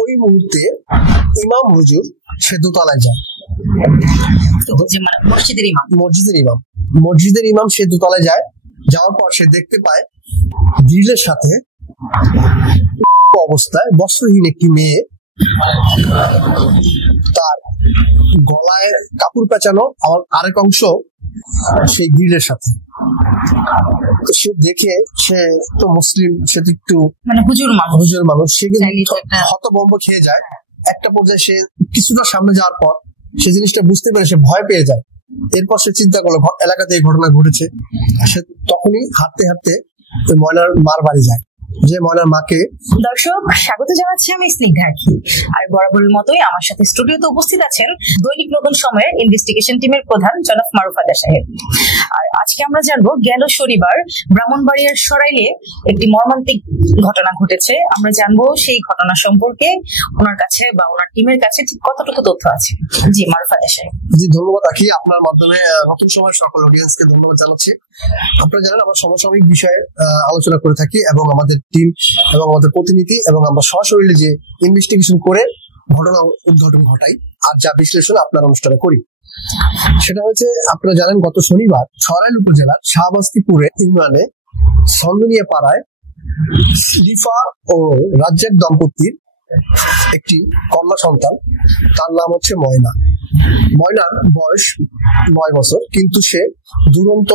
ওই মুহূর্তে ইমাম হুজুর সে দোতলায় যায়, মসজিদের ইমাম সে দোতলায় যায়। যাওয়ার পর সে দেখতে পায় গ্রিলের সাথে অবস্থায় বস্ত্রহীন একটি মেয়ে, তার গলায় কাপড় পেঁচানো, আবার আরেক অংশ সেই গ্রিলের সাথে। সে দেখে, সে তো মুসলিম, সে তো একটু হুজুর মানুষ, সে কিন্তু হতভম্ব খেয়ে যায়। একটা পর্যায়ে সে কিছুটা সামনে যাওয়ার পর সে জিনিসটা বুঝতে পেরে সে ভয় পেয়ে যায়। এরপর সে চিন্তা করলো এলাকাতে এই ঘটনা ঘটেছে। সে তখনই হাঁটতে হাঁটতে ময়নার মার বাড়ি যায়, যে ময়নার মাকে। দর্শক, স্বাগত জানাচ্ছি আমি স্নিগ্ধা আখি। আর বরাবরের মতোই আমার সাথে স্টুডিওতে উপস্থিত আছেন দৈনিক নতুন সময়ের ইনভেস্টিগেশন টিমের প্রধান জনাব মারুফ আদা সাহেব। আর আজকে আমরা জানবো, গেল শনিবার ব্রাহ্মণবাড়িয়ার সরাইলে একটি মর্মান্তিক ঘটনা ঘটেছে। আমরা জানবো সেই ঘটনা সম্পর্কে ওনার কাছে বা ওনার টিমের কাছে ঠিক কতটুকু তথ্য আছে। জি মারুফ আদা সাহেব। জি, ধন্যবাদ আখি। আপনার মাধ্যমে নতুন সময়ের সকল অডিয়েন্সকে ধন্যবাদ জানাচ্ছি। আপনারা জানেন আমরা সমসাময়িক বিষয়ে আলোচনা করে থাকি, এবং আমাদের টিম এবং আমাদের প্রতিনিধি এবং আমরা সরাসরি যে ইনভেস্টিগেশন করে ঘটনা উদ্ঘাটন ঘটাই আর যা বিশ্লেষণ আপনার অনুষ্ঠানে করি, সেটা হচ্ছে আপনারা জানেন গত শনিবার সরাইল উপজেলার শাহবাস্তিপুরে ইউনিয়নে সন্দনিয়া পাড়ায় লিফা ও রাজ্জাক দম্পতির একটি কন্যা সন্তান, তার নাম হচ্ছে ময়না। ময়নার বয়স 9 বছর, কিন্তু সে দুরন্ত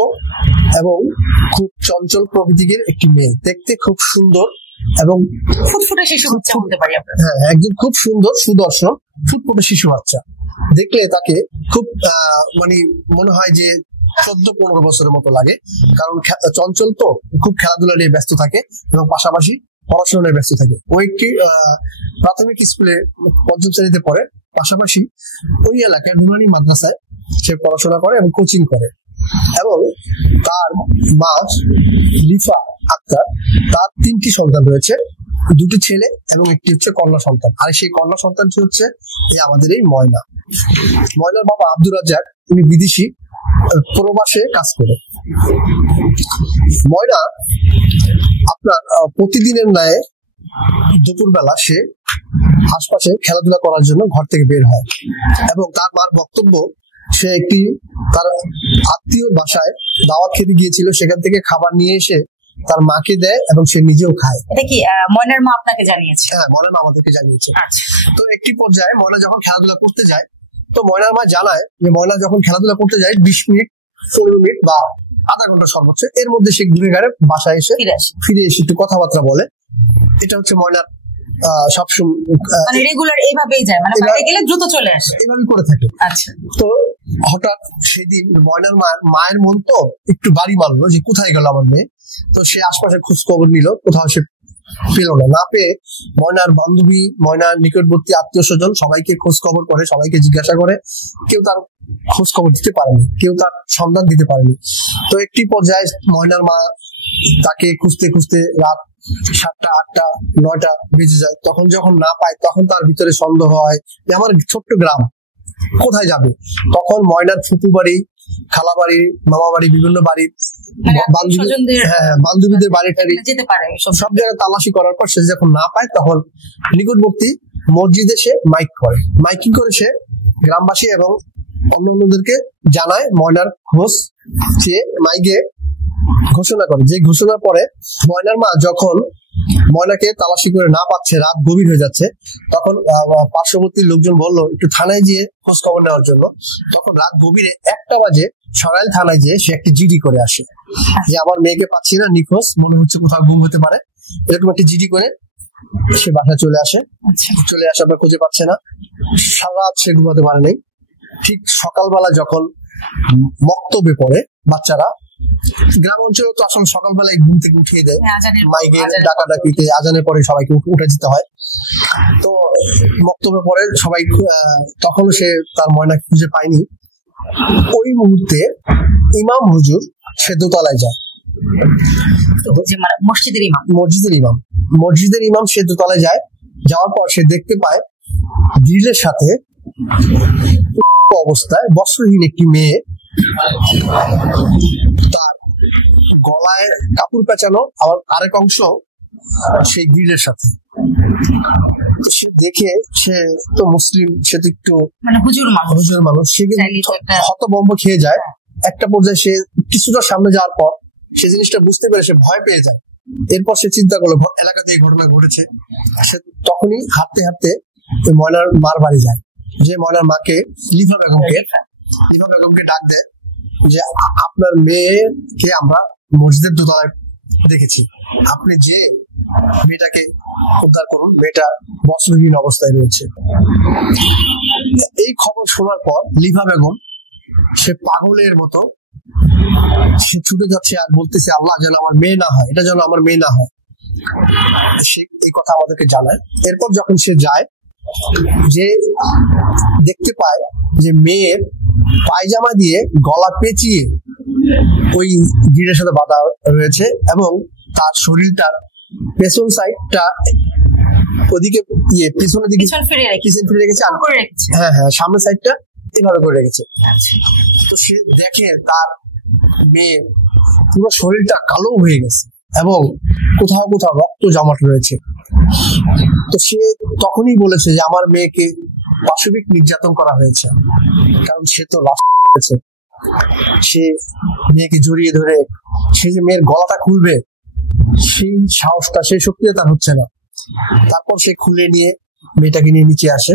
এবং খুব চঞ্চল প্রকৃতির একটি মেয়ে। দেখতে খুব সুন্দর এবং ফুটফুটে শিশু বাচ্চা বলতে পারি আমরা। হ্যাঁ, একজন খুব সুন্দর সুদর্শন ফুটফুটে শিশু বাচ্চা। দেখলে তাকে খুব মানে মনে হয় যে 14-15 বছরের মতো লাগে, কারণ চঞ্চল তো, খুব খেলাধুলা নিয়ে ব্যস্ত থাকে এবং পাশাপাশি পড়াশোনা নিয়ে ব্যস্ত থাকে। ও একটি প্রাথমিক স্কুলে 5ম শ্রেণীতে পড়ে, পাশাপাশি ওই এলাকায় নুরানি মাদ্রাসায় সে পড়াশোনা করে এবং কোচিং করে। এবং তার মা লিফা আক্তার, তার 3টি সন্তান রয়েছে, 2টি ছেলে এবং একটি হচ্ছে কন্যা সন্তান। আর সেই কন্যা সন্তানটি হচ্ছে আমাদের এই ময়না। ময়নার বাবা আব্দুর রাজ্জাক, উনি বিদেশি প্রবাসে কাজ করে। ময়না আপনার প্রতিদিনের ন্যায় দুপুরবেলা সে আশপাশে খেলাধুলা করার জন্য ঘর থেকে বের হয়, এবং তার মার বক্তব্য, সে একটি তার আত্মীয় বাসায় দাওয়াত খেতে গিয়েছিল, সেখান থেকে খাবার নিয়ে এসে তার মাকে দেয় এবং সে নিজেও খায়। এটা কি ময়নার মা আপনাকে জানিয়েছে? হ্যাঁ, ময়নার মা আমাদেরকে জানিয়েছে। তো একটি পর্যায়ে ময়না যখন খেলাধুলা করতে যায়, তো ময়নার মা জানায় যে ময়না যখন খেলাধুলা করতে যায় 20 মিনিট 15 মিনিট বা আধা ঘন্টা সর্বোচ্চ, এর মধ্যে সে ঘুরে ঘাড়ে বাসায় এসে ফিরে এসে একটু কথাবার্তা বলে। এটা হচ্ছে ময়নার সবসময় রেগুলার এইভাবেই যায়, মানে বাইরে গেলে দ্রুত চলে আসে, এভাবেই করে থাকে। আচ্ছা। তো হঠাৎ সেদিন ময়নার মায়ের মন তো একটু বাড়ি মারলো যে কোথায় গেল আমার মেয়ে। তো সে আশপাশে খোঁজ খবর নিল, কোথাও সে পেল না পেয়ে ময়নার বান্ধবী, ময়নার নিকটবর্তী আত্মীয় স্বজন সবাইকে খোঁজ খবর করে, সবাইকে জিজ্ঞাসা করে, কেউ তার খোঁজ খবর দিতে পারেনি, কেউ তার সন্ধান দিতে পারেনি। তো একটি পর্যায়ে ময়নার মা তাকে খুঁজতে খুঁজতে রাত 7টা 8টা 9টা বেজে যায়। তখন যখন না পায়, তখন তার ভিতরে সন্দেহ হয় যে আমার ছোট্ট গ্রাম, কোথায় যাবে। তখন ময়নার ফুপু বাড়ি, খালা বাড়ি, মামা বাড়ি, বিভিন্ন বাড়ি, বান্ধবীদের বাড়ি টাড়ি সব জায়গায় তালাশি করার পর সে যখন না পায়, তখন নিকটবর্তী মসজিদে সে মাইকিং করে সে গ্রামবাসী এবং অন্যদেরকে জানায় ময়নার খোঁজ চেয়ে মাইকে ঘোষণা করে। যে ঘোষণার পরে ময়নার মা যখন ময়নাকে তালাশি করে না পাচ্ছে, রাত গভীর হয়ে যাচ্ছে, তখন পার্শ্ববর্তী লোকজন বললো একটু থানায় গিয়ে খোঁজ খবর নেওয়ার জন্য। তখন রাত গভীরে 1টা বাজে সরাইল থানায় গিয়ে সে একটি জিডি করে আসে যে আমার মেয়েকে পাচ্ছি না, নিখোঁজ, মনে হচ্ছে কোথাও গুম হতে পারে, এরকম একটি জিডি করে সে বাসায় চলে আসে। চলে আসার পর খুঁজে পাচ্ছে না, সারা রাত সে ঘুমাতে পারে নাই। ঠিক সকালবেলা যখন মক্তবে পড়ে বাচ্চারা, গ্রাম অঞ্চলে তো আসলে সকালবেলায় ঘুম থেকে উঠিয়ে দেয়, মাইকের ডাকাডাকিতে আজানের পরে সবাইকে উঠে যেতে হয়। তো মক্তবে পড়ে সবাই, তখন সে তার ময়না খুঁজে পায়নি। ওই মুহূর্তে ইমাম হুজুর সে দোতলায় যায়, মসজিদের ইমাম সে দোতলায় যায়। যাওয়ার পর সে দেখতে পায় গ্রিলের সাথে অবস্থায় বস্ত্রহীন একটি মেয়ে, তার গলায় কাপড় পেঁচানো, আবার আরেক অংশ সেই গ্রিলের সাথে। তো সে দেখে, সে তো মুসলিম, সে তো একটু মানে হুজুর মানুষ, সে কিন্তু হতভম্ব খেয়ে যায়। একটা পর্যায়ে সে কিছুটা সামনে যাওয়ার পর সে জিনিসটা বুঝতে পেরে সে ভয় পেয়ে যায়। এরপর সে চিন্তা করলো এলাকাতে এই ঘটনা ঘটেছে। সে তখনই হাঁটতে হাঁটতে ওই ময়নার মার বাড়ি যায়, যে ময়নার মাকে লিফা বেগমকে ডাক দেয় যে আপনার মেয়েকে আমরা মসজিদের দোতলায় দেখেছি, আপনি যে মেয়েটাকে উদ্ধার করুন, মেয়েটা বস্ত্রহীন অবস্থায় রয়েছে। এই খবর শোনার পর লিফা বেগম সে পাগলের মতো সে ছুটে যাচ্ছে আর বলতেছে, আল্লাহ যেন আমার মেয়ে না হয়, এটা যেন আমার মেয়ে না হয়। সে এই কথা আমাদেরকে জানায়। এরপর যখন সে যায়, যে দেখতে পায় যে মেয়ের পায়জামা দিয়ে গলা পেঁচিয়ে ওই গিরের সাথে বাঁধা রয়েছে এবং তার শরীরটার পেছন সাইডটা ওদিকে পিছনের দিকে ফিরে রেখেছে। হ্যাঁ, সামনের সাইডটা এভাবে করে রেখেছে। তো সে দেখে তার মেয়ে পুরো শরীরটা কালো হয়ে গেছে এবং কোথাও কোথাও রক্ত জমাট রয়েছে। তো সে তখনই বলেছে যে আমার মেয়েকে পাশবিক নির্যাতন করা হয়েছে, কারণ সে তো হয়েছে। সে মেয়েকে জড়িয়ে ধরে সে যে মেয়ের গলাটা খুলবে সেই সাহসটা, সেই শক্তিটা তার হচ্ছে না। তারপর সে খুলে নিয়ে মেয়েটাকে নিয়ে নিচে আসে।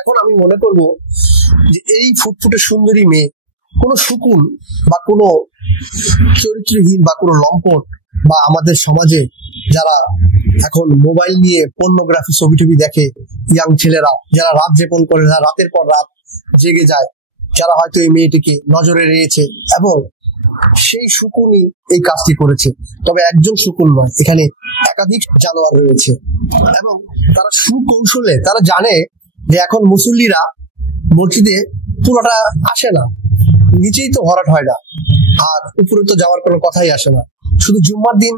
এখন আমি মনে করব যে এই ফুটফুটে সুন্দরী মেয়ে কোনো শুকুন বা কোনো চরিত্রহীন বা কোনো লম্পট বা আমাদের সমাজে যারা এখন মোবাইল নিয়ে পর্নোগ্রাফি ছবি টবি দেখে, ইয়াং ছেলেরা যারা রাত যাপন করে, যারা রাতের পর রাত জেগে যায়, যারা হয়তো এই মেয়েটিকে নজরে রয়েছে এবং সেই শুকুনই এই কাজটি করেছে। তবে একজন শুকুন নয়, এখানে একাধিক জানোয়ার রয়েছে এবং তারা সুকৌশলে তারা জানে যে এখন মুসল্লিরা মসজিদে পুরোটা আসে না, নিচেই তো ভরাট হয় না, আর উপরে তো যাওয়ার কোনো কথাই আসে না, শুধু জুম্মার দিন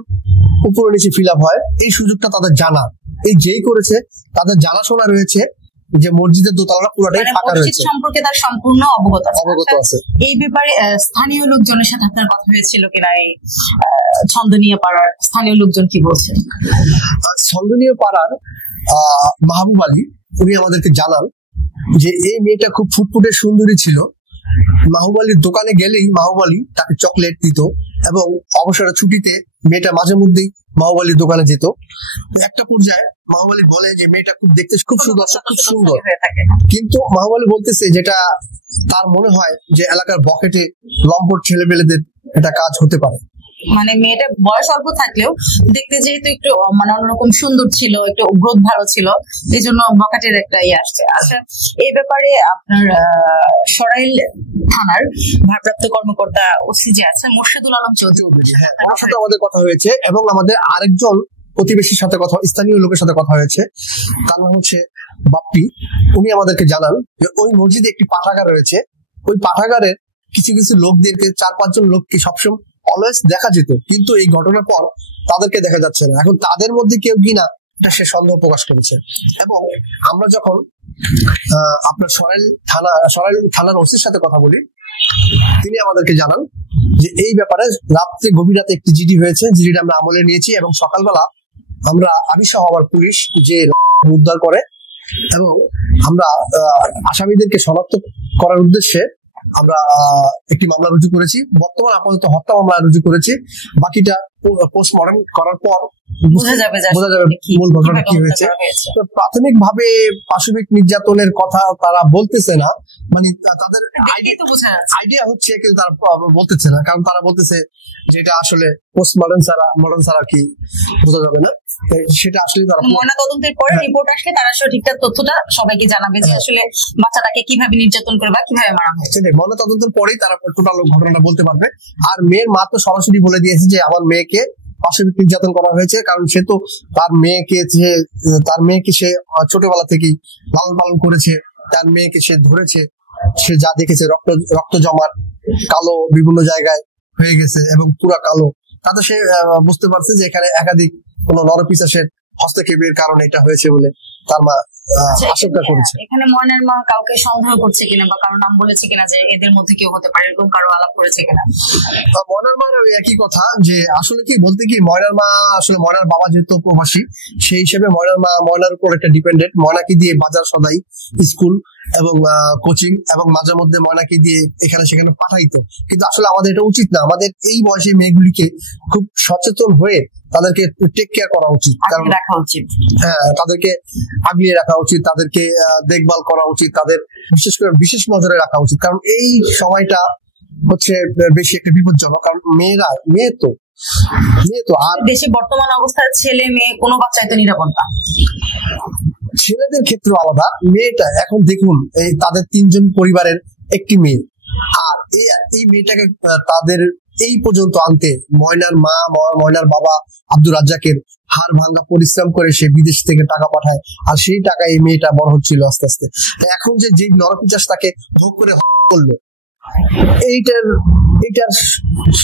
উপরে নিচে ফিল আপ হয়। এই সুযোগটা তাদের জানা, এই যেই করেছে তাদের জানাশোনা রয়েছে যে মসজিদের দোতলাটা পুরোটাই ফাঁকা রয়েছে, সম্পর্কে তার সম্পূর্ণ অবগত আছে। এই ব্যাপারে স্থানীয় লোকজনের সাথে আপনার কথা হয়েছিল কিনা? এই ছন্দনীয় পাড়ার স্থানীয় লোকজন কি বলছেন? ছন্দনীয় পাড়ার মাহবুব আলী উনি আমাদেরকে জানান যে এই মেয়েটা খুব ফুটফুটে সুন্দরী ছিল। মাহবুব আলীর দোকানে গেলেই মাহবুব আলী তাকে চকলেট দিত এবং অবসরে ছুটিতে মেয়েটা মাঝে মধ্যেই মাহবুব আলীর দোকানে যেত। একটা পর্যায়ে মাহবুব আলী বলে যে মেয়েটা খুব দেখতে খুব সুন্দর, কিন্তু মাহবুব আলী বলতেছে যেটা তার মনে হয় যে এলাকার বকেটে লম্পট ছেলেপেলেদের এটা কাজ হতে পারে। মানে মেয়েটা বয়স অল্প থাকলেও দেখতে যেহেতু একটু মানে অন্যরকম সুন্দর ছিল, একটু গ্রোথ ভালো ছিল, এই জন্য বকাটের একটা আসছে। আচ্ছা, এই ব্যাপারে আপনার সরাইল থানার ভারপ্রাপ্ত কর্মকর্তা ওসি যে আছে মোর্শেদুল আলম চৌধুরী, হ্যাঁ, ওনার সাথে আমাদের কথা হয়েছে এবং আমাদের আরেকজন প্রতিবেশীর সাথে কথা, স্থানীয় লোকের সাথে কথা হয়েছে, তার নাম হচ্ছে বাপ্পি। উনি আমাদেরকে জানান যে ওই মসজিদে একটি পাঠাগার রয়েছে, ওই পাঠাগারের কিছু কিছু লোকদেরকে, 4-5 জন লোককে সবসময় অলওয়েজ দেখা যেত, কিন্তু এই ঘটনার পর তাদেরকে দেখা যাচ্ছে না। এখন তাদের মধ্যে কেউ কিনা এটা সে সন্দেহ প্রকাশ করেছে। এবং আমরা যখন আপনার সরাইল থানার ওসির সাথে কথা বলি, তিনি আমাদেরকে জানান যে এই ব্যাপারে রাত্রে গভীর রাতে একটি জিডি হয়েছে, জিডিটা আমরা আমলে নিয়েছি এবং সকালবেলা আমরা আমি সহ আমার পুলিশ যে উদ্ধার করে এবং আমরা আসামিদেরকে শনাক্ত করার উদ্দেশ্যে আমরা একটি মামলা রুজু করেছি। বর্তমান আপাতত হত্যা মামলা রুজু করেছি, বাকিটা পোস্টমর্টম করার পর বোঝা যাবে মূল ঘটনা কি হয়েছে। প্রাথমিক ভাবে পাশবিক নির্যাতনের কথা তারা বলতেছে না, মানে তাদের আইডিয়া হচ্ছে, কিন্তু তারা বলতেছে না, কারণ তারা বলতেছে যে এটা আসলে পোস্টমর্টম ছাড়া কি বোঝা যাবে না। সেটা আসলে তারা ময়নাতদন্তের পরে রিপোর্ট আসলে তারা সঠিকঠাক তথ্যটা সবাইকে জানাবে যে আসলে বাচ্চাটাকে কিভাবে নির্যাতন করে বা কিভাবে মারা হয়েছে। ময়নাতদন্তের পরেই তারা টোটাল ঘটনাটা বলতে পারবে। আর মেয়ের মা তো সরাসরি বলে দিয়েছে যে আমার মেয়েকে পাশবিক নির্যাতন করা হয়েছে, কারণ সে তো তার মেয়েকে সে ছোটবেলা থেকেই লালন পালন করেছে, তার মেয়েকে সে ধরেছে, সে যা দেখেছে রক্ত জমাট কালো বিভিন্ন জায়গায় হয়ে গেছে এবং পুরা কালো, তাতে সে বুঝতে পারছে যে এখানে একাধিক কোন নরপিশাচের হস্তক্ষেপের কারণে এটা হয়েছে বলে তার মা আশঙ্কা করেছে। এখানে ময়নার মা কাউকে সন্দেহ করছে কিনা বা কারো নাম বলেছে কিনা যে এদের মধ্যে কেউ হতে পারে, এরকম কারো আলাপ করেছে কিনা? ময়নার মার একই কথা, যে আসলে কি বলতে কি ময়নার মা আসলে ময়নার বাবা যেহেতু প্রবাসী, সেই হিসেবে ময়নার মা ময়নার উপর একটা ডিপেন্ডেন্ট। ময়নাকে দিয়ে বাজার সদাই, স্কুল এবং কোচিং এবং মাঝে মধ্যে ময়নাকে দিয়ে এখানে সেখানে পাঠাইতো। কিন্তু আসলে আমাদের এটা উচিত না। আমাদের এই বয়সী মেয়েগুলিকে খুব সচেতন হয়ে তাদেরকে টেক কেয়ার করা উচিত, কারণ রাখা উচিত, হ্যাঁ তাদেরকে আগলিয়ে রাখা উচিত, তাদেরকে দেখভাল করা উচিত, তাদের বিশেষ করে বিশেষ নজরে রাখা উচিত। কারণ এই সময়টা হচ্ছে বেশি একটা বিপজ্জনক, কারণ মেয়ে তো আর দেশে বর্তমান অবস্থায় ছেলে মেয়ে কোনো বাচ্চাই তো নিরাপদ না। ছেলেদের ক্ষেত্রে আলাদা, মেয়েটা এখন দেখুন এই তাদের 3 জন পরিবারের একটি মেয়ে, আর এই মেয়েটাকে তাদের এই পর্যন্ত আনতে ময়নার মা ময়নার বাবা আব্দুর রাজ্জাকের হাড় ভাঙ্গা পরিশ্রম করে সে বিদেশ থেকে টাকা পাঠায়, আর সেই টাকা এই মেয়েটা বড় হচ্ছিল আস্তে আস্তে। এখন যে নরপিচাস তাকে ভোগ করে করলো, এইটার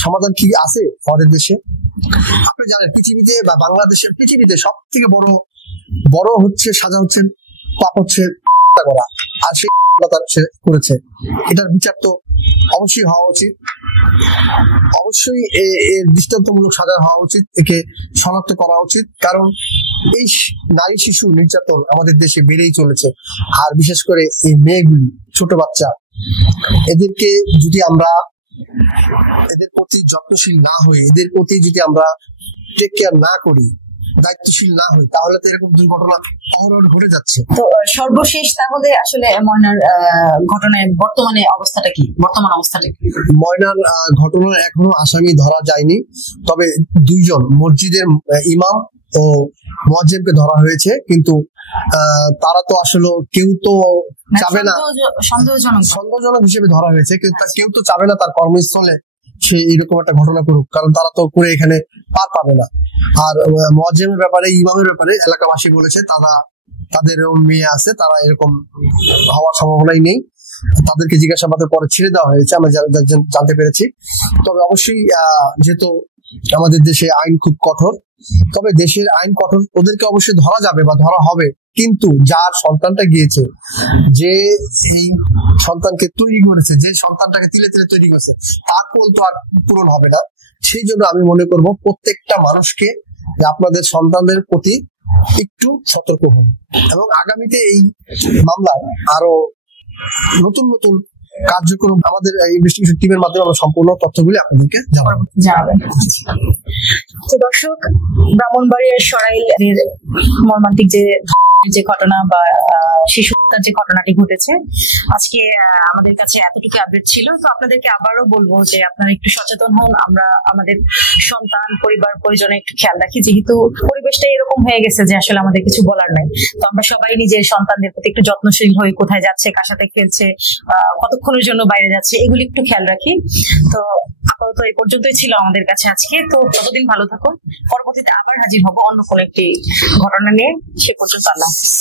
সমাধান কি আছে আমাদের দেশে? আপনি জানেন পৃথিবীতে বা বাংলাদেশের পৃথিবীতে সব থেকে বড় হচ্ছে সাজা হচ্ছে পাপ হচ্ছে করা, আর সে করেছে। এটার বিচার তো অবশ্যই হওয়া উচিত, অবশ্যই এর দৃষ্টান্তমূলক সাজা হওয়া উচিত, একে শনাক্ত করা উচিত। কারণ এই নারী শিশু নির্যাতন আমাদের দেশে বেড়েই চলেছে, আর বিশেষ করে এই মেয়েগুলি, ছোট বাচ্চা, এদেরকে যদি আমরা এদের প্রতি যত্নশীল না হই, এদের প্রতি যদি আমরা টেক কেয়ার না করি, দায়িত্বশীল না হই, তাহলে তো এরকম দুর্ঘটনা অহরহ ঘটে যাচ্ছে। তো সর্বশেষ তাহলে আসলে ময়নার ঘটনায় বর্তমান অবস্থাটা কি? ময়নার ঘটনার এখনো আসামি ধরা যায়নি, তবে 2 জন মসজিদের ইমাম ও মুয়াজ্জিনকে ধরা হয়েছে। কিন্তু তারা তো আসলে কেউ তো চাবে না, সন্দেহজনক হিসেবে ধরা হয়েছে, কিন্তু কেউ তো চাবে না তার কর্মস্থলে সে এরকম একটা ঘটনা করুক, কারণ তারা তো করে এখানে পার পাবে না। আর মুয়াজ্জিনের ব্যাপারে, ইমামের ব্যাপারে এলাকাবাসী বলেছে তাদের মেয়ে আছে, তারা এরকম হওয়ার সম্ভাবনাই নেই। তাদেরকে জিজ্ঞাসাবাদের পরে ছেড়ে দেওয়া হয়েছে, আমরা জানতে পেরেছি। তবে অবশ্যই যেহেতু আমাদের দেশে আইন খুব কঠোর, তবে দেশের আইন কঠোর, ওদেরকে অবশ্যই ধরা যাবে বা ধরা হবে। কিন্তু যার সন্তানটা গিয়েছে, যে এই সন্তানকে তৈরি করেছে, যে সন্তানটাকে তিলে তিলে তৈরি করেছে, তার কোল তো আর পূরণ হবে না। সেই জন্য আমি মনে করব প্রত্যেকটা মানুষকে আপনাদের সন্তানদের প্রতি একটু সতর্ক হন, এবং আগামীতে এই মামলার আরো নতুন নতুন কার্যক্রম আমাদের ইনভেস্টিগেশন টিমের মাধ্যমে আমরা সম্পূর্ণ তথ্যগুলি আপনাদেরকে জানাবেন। তো দর্শক, ব্রাহ্মণবাড়িয়ার সরাইলের মর্মান্তিক যে ঘটনা বা শিশু হত্যার যে ঘটনাটি ঘটেছে, আজকে আমাদের কাছে এতটুকু আপডেট ছিল। তো আপনাদেরকে আবারও বলবো যে আপনারা একটু সচেতন হন, আমরা আমাদের সন্তান, পরিবার, পরিজনে একটু খেয়াল রাখি। যেহেতু পরিবেশটা এরকম হয়ে গেছে যে আসলে আমাদের কিছু বলার নাই, তো আমরা সবাই নিজের সন্তানদের প্রতি একটু যত্নশীল হই, কোথায় যাচ্ছে, কার সাথে খেলছে, কতক্ষণের জন্য বাইরে যাচ্ছে, এগুলি একটু খেয়াল রাখি। তো আপাতত এই পর্যন্তই ছিল আমাদের কাছে আজকে। তো ততদিন ভালো থাকুন, পরবর্তীতে আবার হাজির হব অন্য কোনো একটি ঘটনা নিয়ে। সে পর্যন্ত আল্লাহ হাফেজ।